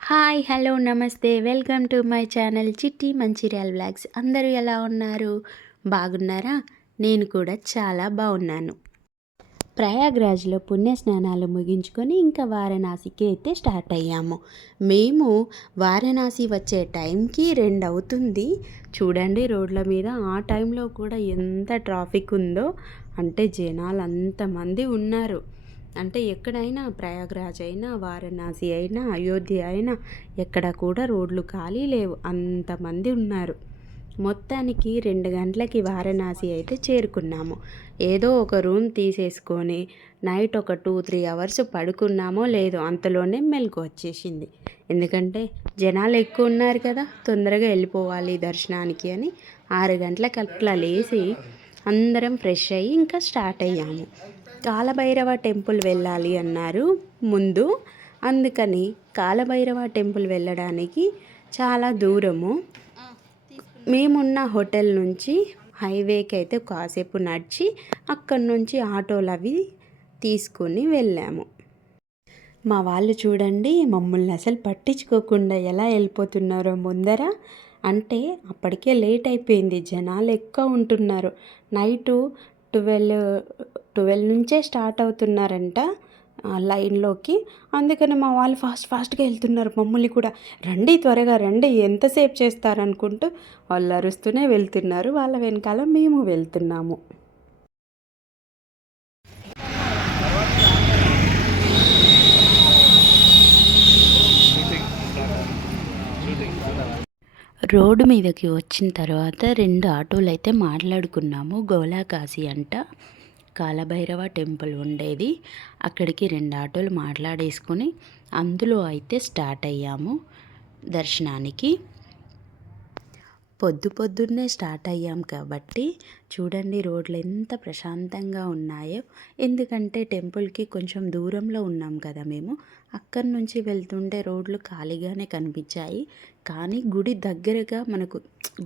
Hi hello నమస్తే welcome to my channel చిట్టి Mancherial blogs. అందరూ ఎలా ఉన్నారు? బాగున్నారా? నేను కూడా చాలా బాగున్నాను. ప్రయాగ్రాజ్లో పుణ్యస్నానాలు ముగించుకొని ఇంకా వారణాసికి అయితే స్టార్ట్ అయ్యాము. మేము వారణాసి వచ్చే టైంకి 2 అవుతుంది. చూడండి రోడ్ల మీద ఆ టైంలో కూడా ఎంత ట్రాఫిక్ ఉందో, అంటే జనాలు అంతమంది ఉన్నారు. అంటే ఎక్కడైనా ప్రయాగ్రాజ్ అయినా వారణాసి అయినా అయోధ్య అయినా ఎక్కడ కూడా రోడ్లు ఖాళీ లేవు, అంతమంది ఉన్నారు. మొత్తానికి 2 గంటలకి వారణాసి అయితే చేరుకున్నాము. ఏదో ఒక రూమ్ తీసేసుకొని నైట్ ఒక 2-3 అవర్స్ పడుకున్నామో లేదో అంతలోనే మెలకు వచ్చేసింది. ఎందుకంటే జనాలు ఎక్కువ ఉన్నారు కదా, తొందరగా వెళ్ళిపోవాలి దర్శనానికి అని 6 గంటలకు అట్లా లేచి అందరం ఫ్రెష్ అయ్యి ఇంకా స్టార్ట్ అయ్యాము. కాలభైరవ టెంపుల్ వెళ్ళాలి అన్నారు ముందు, అందుకని కాలభైరవ టెంపుల్ వెళ్ళడానికి చాలా దూరము. మేమున్న హోటల్ నుంచి హైవేకి అయితే కాసేపు నడిచి అక్కడి నుంచి ఆటోలు అవి తీసుకుని వెళ్ళాము. మా వాళ్ళు చూడండి మమ్మల్ని అసలు పట్టించుకోకుండా ఎలా వెళ్ళిపోతున్నారో ముందర. అంటే అప్పటికే లేట్ అయిపోయింది, జనాలు ఎక్కువ ఉంటున్నారు. నైటు 12 నుంచే స్టార్ట్ అవుతున్నారంట లైన్లోకి. అందుకని మా వాళ్ళు ఫాస్ట్గా వెళ్తున్నారు. మమ్మల్ని కూడా రండి త్వరగా రండి, ఎంతసేపు చేస్తారనుకుంటూ వాళ్ళు అరుస్తూనే వెళ్తున్నారు. వాళ్ళ వెనకాల మేము వెళ్తున్నాము. రోడ్డు మీదకి వచ్చిన తర్వాత 2 ఆటోలు అయితే మాట్లాడుకున్నాము. గోలాకాశీ అంట కాలభైరవ టెంపుల్ ఉండేది, అక్కడికి 2 ఆటోలు మాట్లాడేసుకొని అందులో అయితే స్టార్ట్ అయ్యాము దర్శనానికి. పొద్దున్నే స్టార్ట్ అయ్యాం కాబట్టి చూడండి రోడ్లు ఎంత ప్రశాంతంగా ఉన్నాయో. ఎందుకంటే టెంపుల్కి కొంచెం దూరంలో ఉన్నాం కదా మేము. అక్కడి నుంచి వెళ్తుంటే రోడ్లు ఖాళీగానే కనిపించాయి. కానీ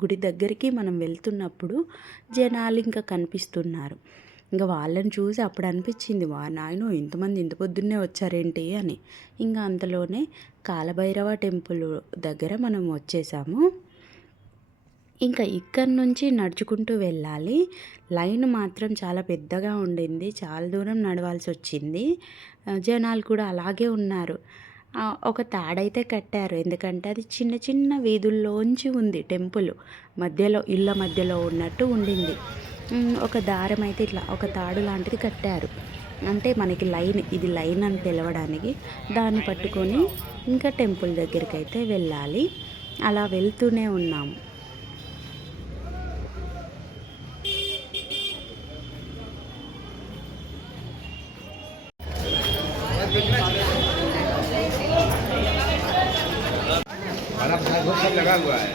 గుడి దగ్గరికి మనం వెళ్తున్నప్పుడు జనాలు ఇంకా కనిపిస్తున్నారు. ఇంకా వాళ్ళని చూసి అప్పుడు అనిపించింది, వా నాయనో ఇంతమంది ఇంత పొద్దున్నే వచ్చారేంటి అని. ఇంకా అంతలోనే కాలభైరవ టెంపుల్ దగ్గర మనం వచ్చేసాము. ఇంకా ఇక్కడి నుంచి నడుచుకుంటూ వెళ్ళాలి. లైన్ మాత్రం చాలా పెద్దగా ఉండింది, చాలా దూరం నడవాల్సి వచ్చింది. జనాలు కూడా అలాగే ఉన్నారు. ఒక తాడైతే కట్టారు, ఎందుకంటే అది చిన్న చిన్న వీధుల్లోంచి ఉంది టెంపుల్, ఇళ్ళ మధ్యలో ఉన్నట్టు ఉండింది. ఒక దారం అయితే ఇట్లా ఒక తాడు లాంటిది కట్టారు, అంటే మనకి ఇది లైన్ అని పిలవడానికి. దాన్ని పట్టుకొని ఇంకా టెంపుల్ దగ్గరికి అయితే వెళ్ళాలి. అలా వెళ్తూనే ఉన్నాము. लगा हुआ है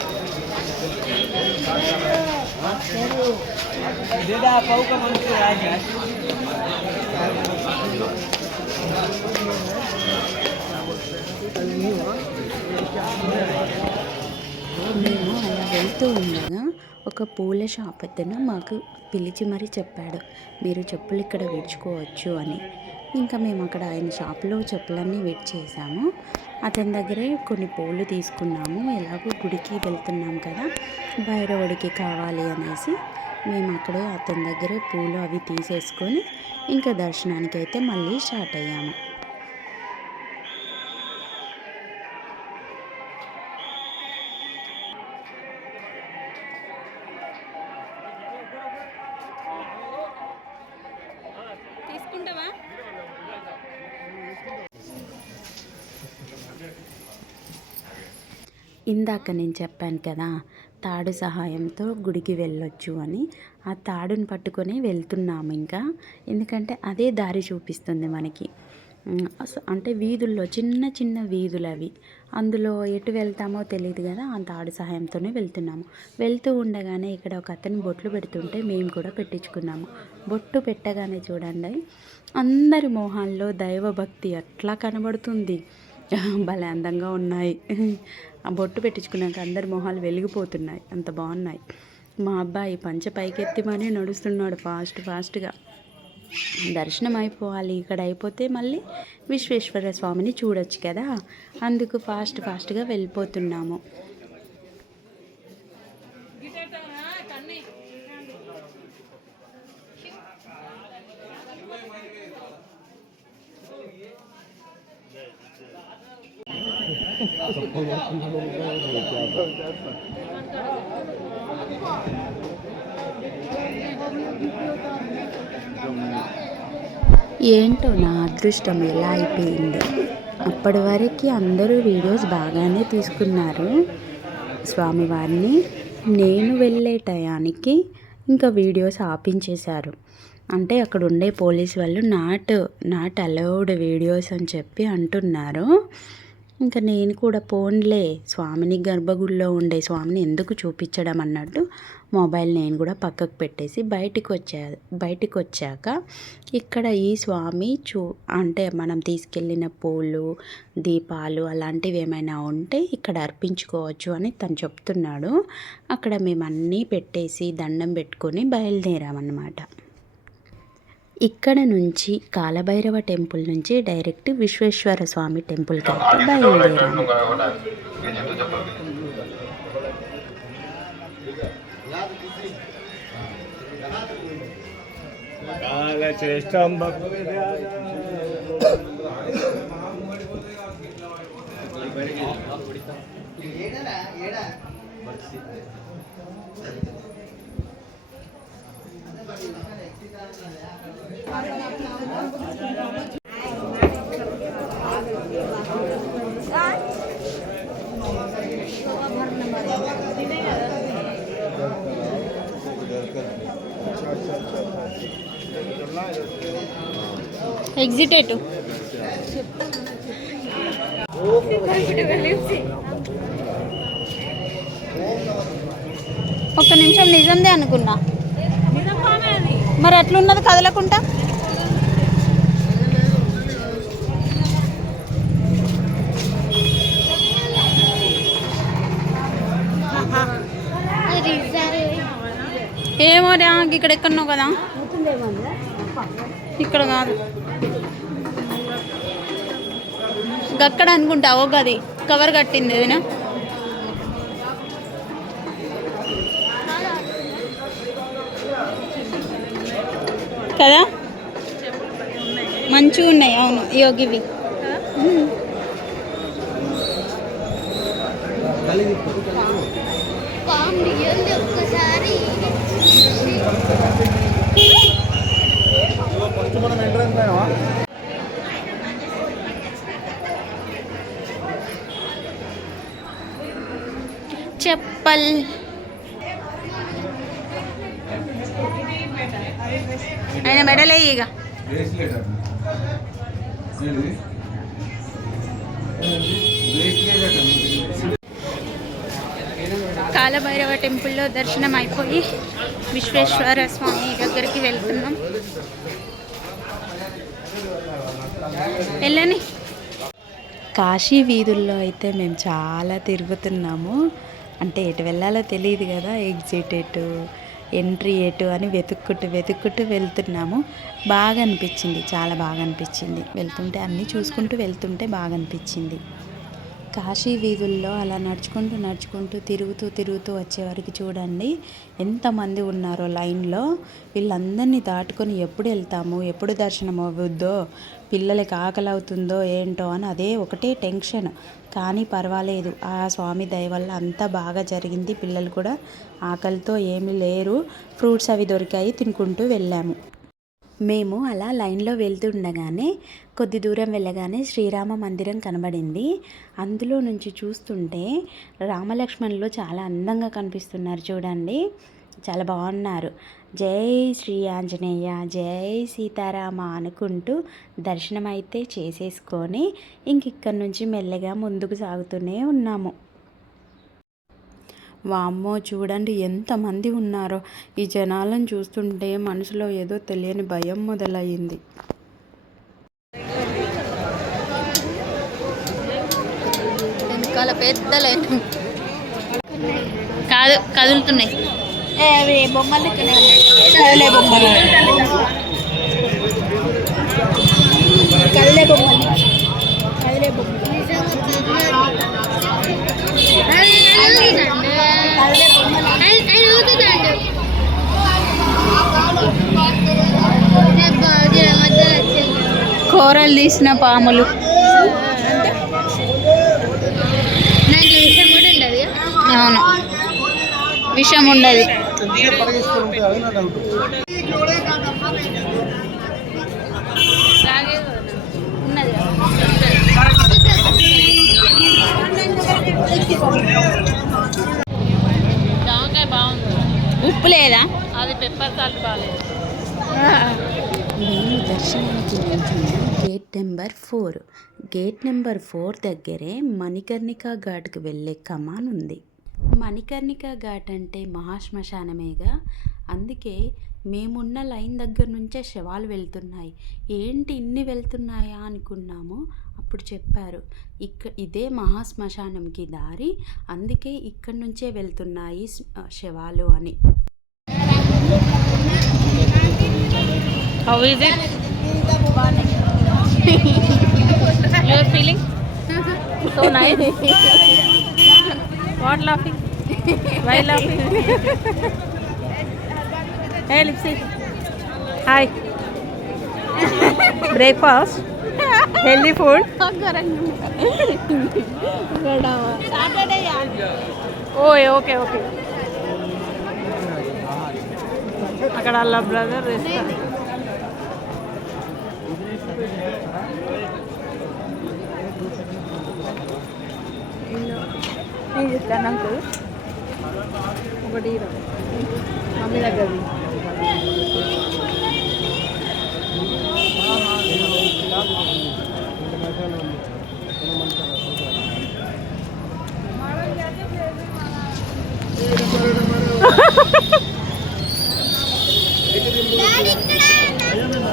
మేము అలా వెళ్తూ ఉండగా ఒక పూల షాప్ అతను మాకు పిలిచి మరీ చెప్పాడు, మీరు చెప్పులు ఇక్కడ విడుచుకోవచ్చు అని. ఇంకా మేము అక్కడ ఆయన షాప్లో చెప్పులన్నీ చేసాము. అతని దగ్గరే కొన్ని పూలు తీసుకున్నాము. ఎలాగో గుడికి వెళ్తున్నాం కదా, భైరవుడికి కావాలి అనేసి మేము అక్కడే అతని దగ్గరే పూలు అవి తీసేసుకొని ఇంకా దర్శనానికి అయితే మళ్ళీ స్టార్ట్ అయ్యాము. ఇందాక నేను చెప్పాను కదా తాడు సహాయంతో గుడికి వెళ్ళొచ్చు అని. ఆ తాడుని పట్టుకొని వెళ్తున్నాము ఇంకా, ఎందుకంటే అదే దారి చూపిస్తుంది మనకి. అంటే వీధుల్లో చిన్న చిన్న వీధులు అవి, అందులో ఎటు వెళ్తామో తెలియదు కదా, ఆ తాడు సహాయంతోనే వెళ్తున్నాము. వెళ్తూ ఉండగానే ఇక్కడ ఒక అతను బొట్లు పెడుతుంటే మేము కూడా పెట్టించుకున్నాము. బొట్టు పెట్టగానే చూడండి అందరి మొహాల్లో దైవభక్తి అట్లా కనబడుతుంది. భలే అందంగా ఉన్నాయి. ఆ బొట్టు పెట్టించుకున్నాక అందరి మొహాలు వెలిగిపోతున్నాయి, అంత బాగున్నాయి. మా అబ్బాయి పంచ పైకెత్తి మరీ నడుస్తున్నాడు ఫాస్ట్గా. దర్శనం అయిపోవాలి. ఇక్కడ అయిపోతే మళ్ళీ విశ్వేశ్వర స్వామిని చూడొచ్చు కదా, అందుకు ఫాస్ట్గా వెళ్ళిపోతున్నాము. ఏంటో నా అదృష్టం ఎలా అయిపోయింది. అప్పటి వరకు అందరూ వీడియోస్ బాగానే తీసుకున్నారు స్వామివారిని. నేను వెళ్ళే టయానికి ఇంకా వీడియోస్ ఆపించేశారు. అంటే అక్కడ ఉండే పోలీస్ వాళ్ళు నాట్ అలౌడ్ వీడియోస్ అని చెప్పి అంటున్నారు. ఇంకా నేను కూడా పోన్లే, స్వామిని గర్భగుడిలో ఉండే స్వామిని ఎందుకు చూపించడం అన్నట్టు మొబైల్ నేను కూడా పక్కకు పెట్టేసి బయటికి వచ్చాక ఇక్కడ ఈ స్వామి అంటే మనం తీసుకెళ్ళిన పూలు, దీపాలు అలాంటివి ఏమైనా ఉంటే ఇక్కడ అర్పించుకోవచ్చు అని తను చెప్తున్నాడు. అక్కడ మేము అన్నీ పెట్టేసి దండం పెట్టుకొని బయలుదేరామన్నమాట. ఇక్కడ నుంచి కాలభైరవ టెంపుల్ నుంచి డైరెక్ట్ విశ్వేశ్వర స్వామి టెంపుల్కి అయితే బయలుదేరాము. ఎగ్జిట్ ఎటు ఒక్క నిమిషం నిజందే అనుకున్నా, మరి అట్లున్నది కదలకుండా. ఏమో రా, ఇక్కడ ఎక్కడున్నావు కదా, ఇక్కడ కాదు అక్కడ అనుకుంటా. ఓ గది కవర్ కట్టింది ఏదైనా కదా, మంచిగా ఉన్నాయి. అవును, యోగివి చెప్పల్ ఆయన మెడలే ఇక కాలభైరవ టెంపుల్లో దర్శనం అయిపోయి విశ్వేశ్వర స్వామి దగ్గరికి వెళ్తున్నాం. వెళ్ళని కాశీ వీధుల్లో అయితే మేము చాలా తిరుగుతున్నాము. అంటే ఎటు వెళ్ళాలో తెలియదు కదా, ఎగ్జిట్ ఎటు, ఎంట్రీ ఎటు అని వెతుక్కుంటూ వెళ్తున్నాము. బాగా అనిపించింది, చాలా బాగా అనిపించింది. వెళ్తుంటే అన్నీ చూసుకుంటూ వెళ్తుంటే బాగా అనిపించింది. కాశీ వీధుల్లో అలా నడుచుకుంటూ తిరుగుతూ వచ్చేవారికి చూడండి ఎంతమంది ఉన్నారో లైన్లో. వీళ్ళందరినీ దాటుకొని ఎప్పుడు వెళ్తాము, ఎప్పుడు దర్శనం అవుద్దో, పిల్లలకి ఆకలి అవుతుందో ఏంటో అని అదే ఒకటే టెన్షన్. కానీ పర్వాలేదు, ఆ స్వామి దయ వల్ల అంతా బాగా జరిగింది. పిల్లలు కూడా ఆకలితో ఏమీ లేరు. ఫ్రూట్స్ అవి దొరికాయి, తినుకుంటూ వెళ్ళాము. మేము అలా లైన్లో వెళ్తుండగానే కొద్ది దూరం వెళ్ళగానే శ్రీరామ మందిరం కనబడింది. అందులో నుంచి చూస్తుంటే రామలక్ష్మణులు చాలా అందంగా కనిపిస్తున్నారు చూడండి, చాలా బాగున్నారు. జై శ్రీ ఆంజనేయ, జై సీతారామ అనుకుంటూ దర్శనం అయితే చేసేసుకొని ఇక్కడి నుంచి మెల్లగా ముందుకు సాగుతూనే ఉన్నాము. వామ్మో, చూడండి ఎంతమంది ఉన్నారో. ఈ జనాలను చూస్తుంటే మనసులో ఏదో తెలియని భయం మొదలయ్యింది. వెనకాల పెద్ద లైన్ కాదు, కదులుతున్నాయి బొమ్మలు. కదిలే బొమ్మలు కదిలే బొమ్మలు కూరలు తీసిన పాములు. అవును, విషం ఉండదు. ఉప్పు లేదా? అది పెప్పర్ సాల్ట్ బాగాలేదు. మేము దర్శనానికి వెళ్తున్నాం గేట్ నెంబర్ 4 దగ్గరే మణికర్ణికా ఘాట్కి వెళ్ళే కమాన్ ఉంది. మణికర్ణికా ఘాట్ అంటే మహాశ్మశానమేగా, అందుకే మేమున్న లైన్ దగ్గర నుంచే శవాలు వెళ్తున్నాయి. ఏంటి ఇన్ని వెళ్తున్నాయా అనుకున్నాము. అప్పుడు చెప్పారు ఇదే మహాశ్మశానంకి దారి, అందుకే ఇక్కడి నుంచే వెళ్తున్నాయి శవాలు అని. How is it? You are feeling so nice. What laughing? Why laughing? Hey, Lipsy. Hi. Breakfast. Healthy food. Oh, okay. అక్కడ వాళ్ళ బ్రదర్ రెస్టారెంట్. నేను చెప్తాను అంకుల్, ఒకటి మమ్మీ దగ్గర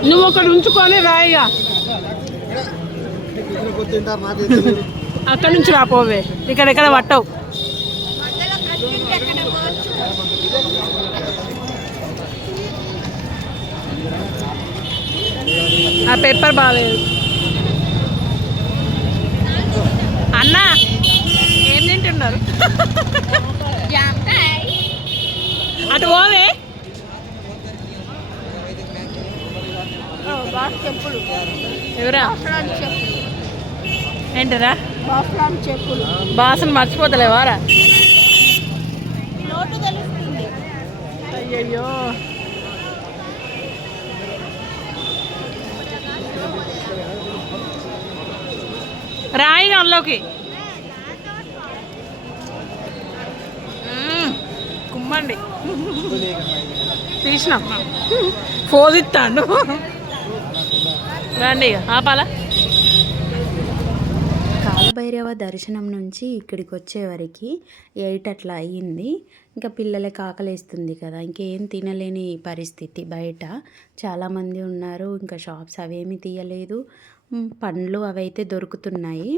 నువ్వు ఒకటి ఉంచుకొని రాయిగా, అక్కడి నుంచి రాపోవే, ఇక్కడ పట్టవు. ఆ పేపర్ బాగాలేదు. అన్నా ఏం తింటున్నారు? అటు పోవే. చెప్పులు ఎవరా? ఏంటరా? చెప్పులు బాసన మర్చిపోతలేవారా? అయ్యయ్యో, రాయి అందులోకి కుమ్మండి. తీసినాం, ఫోజ్ ఇస్తాడు. రండి ఆపాలా. కాలభైరవ దర్శనం నుంచి ఇక్కడికి వచ్చేవరకు 8 అట్లా అయ్యింది. ఇంకా పిల్లలకి ఆకలేస్తుంది కదా, ఇంకేం తినలేని పరిస్థితి. బయట చాలామంది ఉన్నారు, ఇంకా షాప్స్ అవేమీ తీయలేదు. పండ్లు అవైతే దొరుకుతున్నాయి.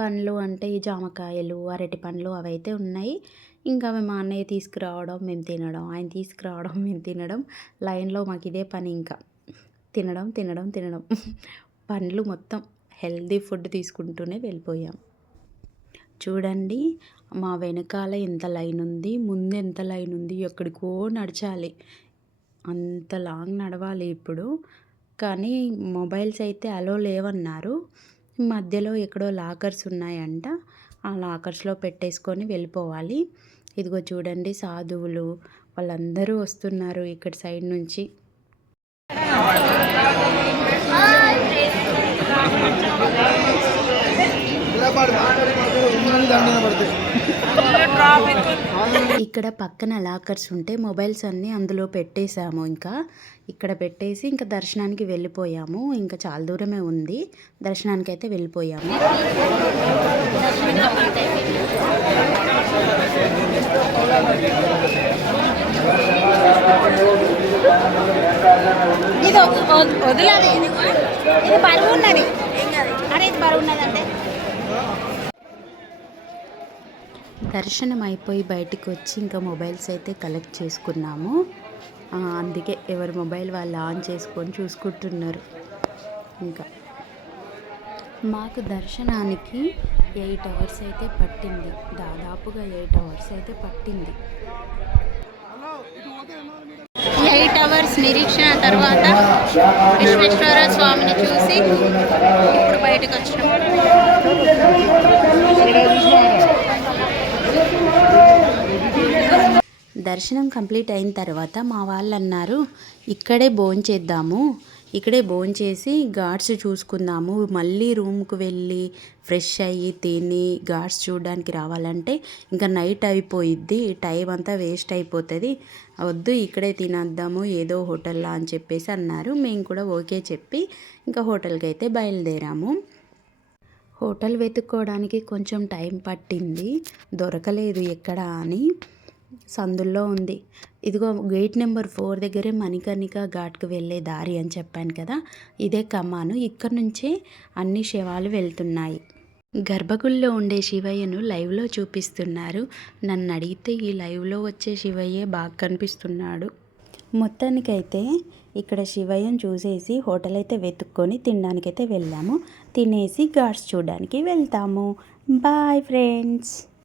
పండ్లు అంటే ఈ జామకాయలు, అరటి పండ్లు అవైతే ఉన్నాయి. ఇంకా మా అన్నయ్య తీసుకురావడం మేము తినడం, ఆయన తీసుకురావడం మేము తినడం, లైన్లో మాకు ఇదే పని. ఇంకా తినడం పండ్లు మొత్తం హెల్దీ ఫుడ్ తీసుకుంటూనే వెళ్ళిపోయాం. చూడండి మా వెనకాల ఎంత లైన్ ఉంది, ముందు ఎంత లైన్ ఉంది, ఎక్కడికో నడచాలి, అంత లాంగ్ నడవాలి ఇప్పుడు. కానీ మొబైల్స్ అయితే అలో లేవన్నారు. మధ్యలో ఎక్కడో లాకర్స్ ఉన్నాయంట, ఆ లాకర్స్లో పెట్టేసుకొని వెళ్ళిపోవాలి. ఇదిగో చూడండి సాధువులు వాళ్ళందరూ వస్తున్నారు ఇక్కడ సైడ్ నుంచి. ఇక్కడ పక్కన లాకర్స్ ఉంటే మొబైల్స్ అన్నీ అందులో పెట్టేశాము. ఇంకా ఇక్కడ పెట్టేసి ఇంకా దర్శనానికి వెళ్ళిపోయాము. ఇంకా చాలా దూరమే ఉంది, దర్శనానికి అయితే వెళ్ళిపోయాము. ఇది వదిలేదు, ఇది బరువు ఉన్నది. అరే ఇది బరువు ఉన్నదంటే. దర్శనం అయిపోయి బయటికి వచ్చి ఇంకా మొబైల్స్ అయితే కలెక్ట్ చేసుకున్నాము. అందుకే ఎవరి మొబైల్ వాళ్ళు ఆన్ చేసుకొని చూసుకుంటున్నారు. ఇంకా మాకు దర్శనానికి 8 అవర్స్ అయితే పట్టింది, దాదాపుగా 8 అవర్స్ అయితే పట్టింది. 8 అవర్స్ నిరీక్షణ తర్వాత విశ్వేశ్వర స్వామిని చూసి ఇప్పుడు బయటకు వచ్చినాం. దర్శనం కంప్లీట్ అయిన తర్వాత మా వాళ్ళు అన్నారు, ఇక్కడే భోంచేద్దాము, ఇక్కడే భోంచేసి ఘాట్స్ చూసుకుందాము, మళ్ళీ రూమ్కి వెళ్ళి ఫ్రెష్ అయ్యి తిని ఘాట్స్ చూడడానికి రావాలంటే ఇంకా నైట్ అయిపోయిద్ది, టైం అంతా వేస్ట్ అయిపోతుంది, వద్దు ఇక్కడే తినేద్దాము ఏదో హోటల్లో అని చెప్పేసి అన్నారు. మేము కూడా ఓకే చెప్పి ఇంకా హోటల్కి అయితే బయలుదేరాము. హోటల్ వెతుక్కోవడానికి కొంచెం టైం పట్టింది, దొరకలేదు ఎక్కడ అని. సందుల్లో ఉంది. ఇదిగో గేట్ నెంబర్ 4 దగ్గరే మణికర్ణిక ఘాట్కి వెళ్ళే దారి అని చెప్పాను కదా, ఇదే కమ్మాను. ఇక్కడ నుంచే అన్ని శవాలు వెళ్తున్నాయి. గర్భగుడిలో ఉండే శివయ్యను లైవ్లో చూపిస్తున్నారు. నన్ను అడిగితే ఈ లైవ్లో వచ్చే శివయ్యే బాగా కనిపిస్తున్నాడు. మొత్తానికైతే ఇక్కడ శివయ్యను చూసేసి హోటల్ అయితే వెతుక్కొని తినడానికైతే వెళ్ళాము. తినేసి ఘాట్స్ చూడడానికి వెళ్తాము. Bye friends.